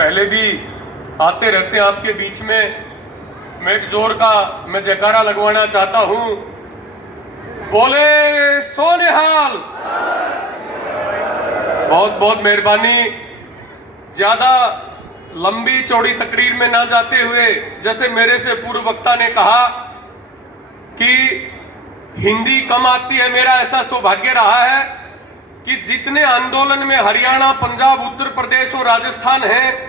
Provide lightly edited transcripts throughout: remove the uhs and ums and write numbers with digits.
पहले भी आते रहते हैं आपके बीच में। मैं एक जोर का मैं जयकारा लगवाना चाहता हूं, बोले सोनिहाल। बहुत बहुत मेहरबानी। ज्यादा लंबी चौड़ी तकरीर में ना जाते हुए, जैसे मेरे से पूर्व वक्ता ने कहा कि हिंदी कम आती है, मेरा ऐसा सौभाग्य रहा है कि जितने आंदोलन में हरियाणा, पंजाब, उत्तर प्रदेश और राजस्थान हैं,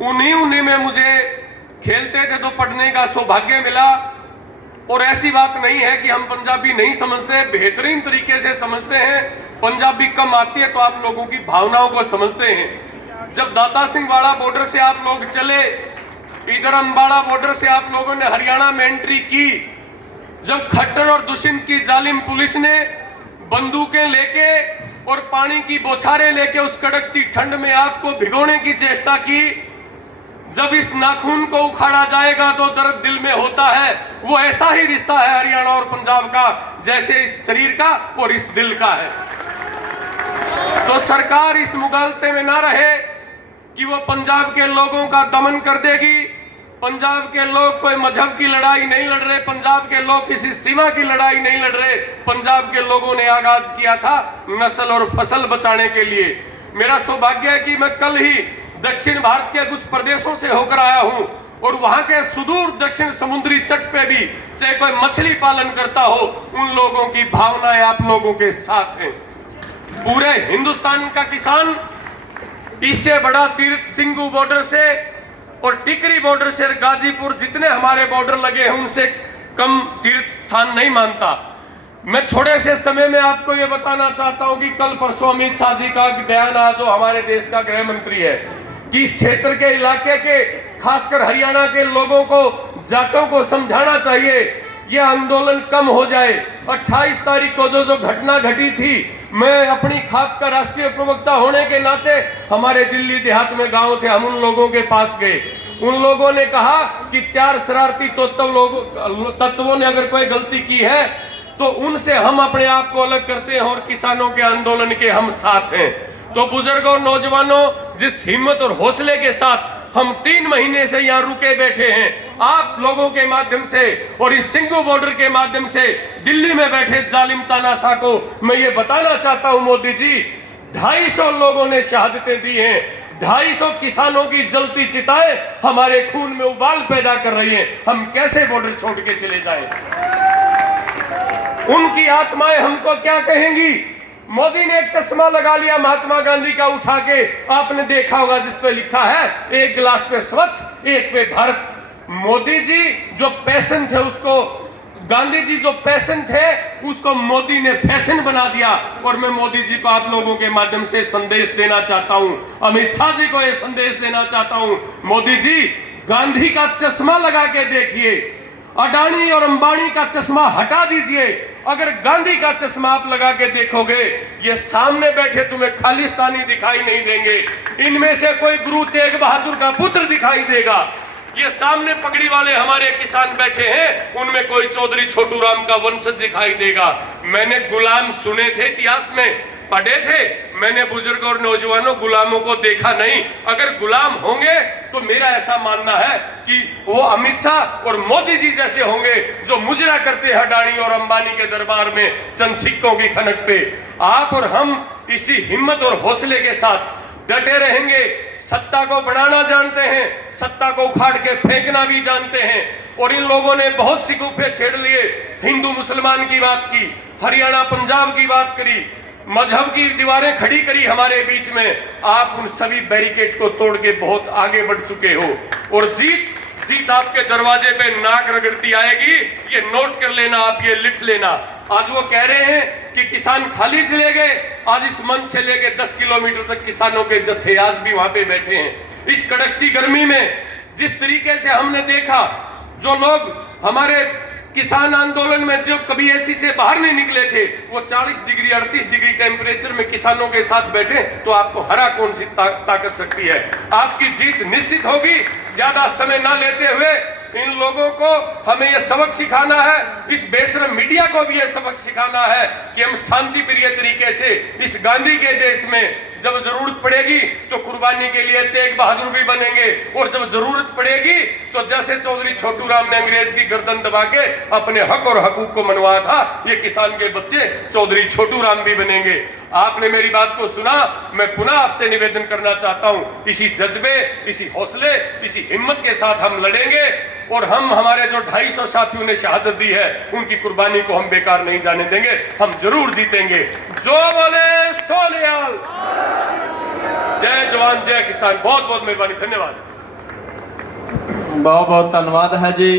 उन्हीं में मुझे खेलते थे तो पढ़ने का सौभाग्य मिला। और ऐसी बात नहीं है कि हम पंजाबी नहीं समझते, बेहतरीन तरीके से समझते हैं। पंजाबी कम आती है तो आप लोगों की भावनाओं को समझते हैं। जब दाता सिंह वाड़ा बॉर्डर से आप लोग चले, इधर अम्बाड़ा बॉर्डर से आप लोगों ने हरियाणा में एंट्री की, जब खट्टर और दुष्यंत की जालिम पुलिस ने बंदूकें लेके और पानी की बौछारें लेके उस कड़कती ठंड में आपको भिगोने की चेष्टा की, जब इस नाखून को उखाड़ा जाएगा तो दर्द दिल में होता है। वो ऐसा ही रिश्ता है हरियाणा और पंजाब का जैसे इस शरीर का और इस दिल का है। तो सरकार इस मुगालते में ना रहे कि वो पंजाब के लोगों का दमन कर देगी। पंजाब के लोग कोई मजहब की लड़ाई नहीं लड़ रहे, पंजाब के लोग किसी सीमा की लड़ाई नहीं लड़ रहे। पंजाब के लोगों ने आगाज किया था नस्ल और फसल बचाने के लिए। मेरा सौभाग्य है कि मैं कल ही दक्षिण भारत के कुछ प्रदेशों से होकर आया हूं और वहां के सुदूर दक्षिण समुद्री तट पे भी चाहे कोई मछली पालन करता हो, उन लोगों की भावनाएं आप लोगों के साथ हैं। पूरे हिंदुस्तान का किसान इससे बड़ा तीर्थ सिंगू बॉर्डर से और टिकरी बॉर्डर से गाजीपुर, जितने हमारे बॉर्डर लगे हैं, उनसे कम तीर्थ स्थान नहीं मानता। मैं थोड़े से समय में आपको यह बताना चाहता हूं कि कल परसों अमित शाह जी का बयान आज जो हमारे देश का गृह मंत्री है कि इस क्षेत्र के इलाके के खासकर हरियाणा के लोगों को, जाटों को समझाना चाहिए यह आंदोलन कम हो जाए। 28 तारीख को जो घटना घटी थी, मैं अपनी खाप का राष्ट्रीय प्रवक्ता होने के नाते हमारे दिल्ली देहात में गांव थे, हम उन लोगों के पास गए। उन लोगों ने कहा कि 4 शरारती तत्वों ने अगर कोई गलती की है तो उनसे हम अपने आप को अलग करते हैं और किसानों के आंदोलन के हम साथ हैं। तो बुजुर्गों, नौजवानों, जिस हिम्मत और हौसले के साथ हम 3 महीने से यहाँ रुके बैठे हैं, आप लोगों के माध्यम से और इस सिंगू बॉर्डर के माध्यम से दिल्ली में बैठे जालिम तानाशाह को मैं ये बताना चाहता हूं, मोदी जी, 250 लोगों ने शहादतें दी हैं, 250 किसानों की जलती चिताएं हमारे खून में उबाल पैदा कर रही हैं। हम कैसे बॉर्डर छोड़ के चले जाएं? उनकी आत्माएं हमको क्या कहेंगी? मोदी ने एक चश्मा लगा लिया महात्मा गांधी का उठा के, आपने देखा होगा, जिसपे लिखा है एक गिलास पे स्वच्छ, एक पे भारत। मोदी जी जो पैशन थे उसको, गांधी जी जो पैशन थे उसको मोदी ने फैशन बना दिया। और मैं मोदी जी को आप लोगों के माध्यम से संदेश देना चाहता हूं, अमित शाह जी को यह संदेश देना चाहता हूं, मोदी जी गांधी का चश्मा लगा के देखिए, अडानी और अंबानी का चश्मा हटा दीजिए। अगर गांधी का चश्मा आप लगा के देखोगे, ये सामने बैठे तुम्हें खालिस्तानी दिखाई नहीं देंगे, इनमें से कोई गुरु तेग बहादुर का पुत्र दिखाई देगा। ये सामने पगड़ी वाले हमारे किसान बैठे हैं, उनमें कोई चौधरी छोटू राम का वंशज दिखाई देगा। मैंने गुलाम सुने थे, इतिहास में पढ़े थे, मैंने बुजुर्ग और नौजवानों गुलामों को देखा नहीं। अगर गुलाम होंगे तो मेरा ऐसा मानना है कि वो अमित शाह और मोदी जी जैसे होंगे जो मुजरा करते हैं अडानी और अंबानी के दरबार में चंद सिक्कों की खनक पे। आप और हम इसी हिम्मत और हौसले के साथ डटे रहेंगे। सत्ता को बनाना जानते हैं, सत्ता को उखाड़ के फेंकना भी जानते हैं। और इन लोगों ने बहुत सी गुफे छेड़ लिए, हिंदू मुसलमान की बात की, हरियाणा पंजाब की बात करी, मजहब की दीवारें खड़ी करी हमारे बीच में। आप उन सभी बैरिकेड को तोड़ के बहुत आगे बढ़ चुके हो और जीत आपके दरवाजे पे नाक रगड़ती आएगी। ये नोट कर लेना, आप ये लिख लेना। आज वो कह रहे हैं कि किसान खाली चले गए, आज इस मंच से लेके 10 किलोमीटर तक किसानों के जत्थे आज भी वहां पे बैठे हैं। इस कड़कती गर्मी में जिस तरीके से हमने देखा, जो लोग हमारे किसान आंदोलन में जो कभी एसी से बाहर नहीं निकले थे, वो 40 डिग्री 38 डिग्री टेम्परेचर में किसानों के साथ बैठे, तो आपको हरा कौन सी ताकत सकती है? आपकी जीत निश्चित होगी। ज्यादा समय ना लेते हुए इन लोगों को हमें यह सबक सिखाना है, इस बेशरम मीडिया को भी यह सबक सिखाना है कि हम शांति प्रिय तरीके से इस गांधी के देश में जब जरूरत पड़ेगी तो कुर्बानी के लिए तेग बहादुर भी बनेंगे, और जब जरूरत पड़ेगी तो जैसे चौधरी छोटू राम ने अंग्रेज की गर्दन दबा के अपने हक और हकूक को मनवाया था, ये किसान के बच्चे चौधरी छोटू राम भी बनेंगे। आपने मेरी बात को सुना, मैं पुनः आपसे निवेदन करना चाहता हूं, इसी जज्बे, इसी हौसले, इसी हिम्मत के साथ हम लड़ेंगे, और हम हमारे जो 250 साथियों ने शहादत दी है उनकी कुर्बानी को हम बेकार नहीं जाने देंगे, हम जरूर जीतेंगे। जो बोले सो निहाल। जय जवान जय किसान। बहुत बहुत मेहरबानी, धन्यवाद। बहुत बहुत धन्यवाद है जी।